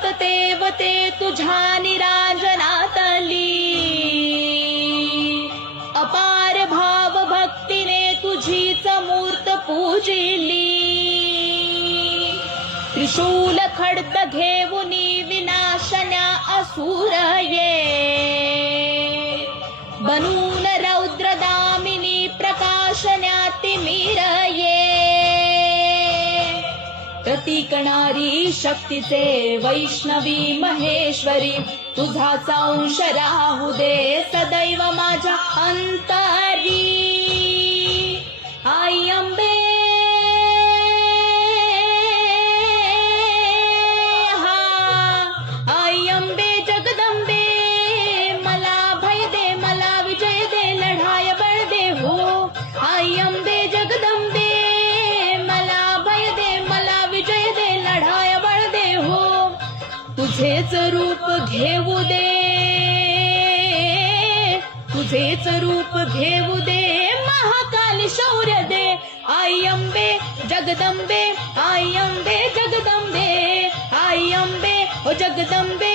होत तेवते तुझ्या निरांजनातली अपार भाव भक्तीने तुझीच मूर्त पूजिली त्रिशूल खड्ग घेऊनी विनाशन्या असुर ये बनून रौद्र दामिनी प्रकाशन्या तिमिर ये प्रतीकणारी शक्तीचे वैष्णवी महेश्वरी तुझाच अंश राहू दे सदैव माझ्या अंतरी आई अंबे तुझेच रूप घेऊ दे तुझेच रूप घेऊ दे महाकाली शौर्य दे आई अंबे जगदंबे आई अंबे जगदंबे आई अंबे ओ जगदंबे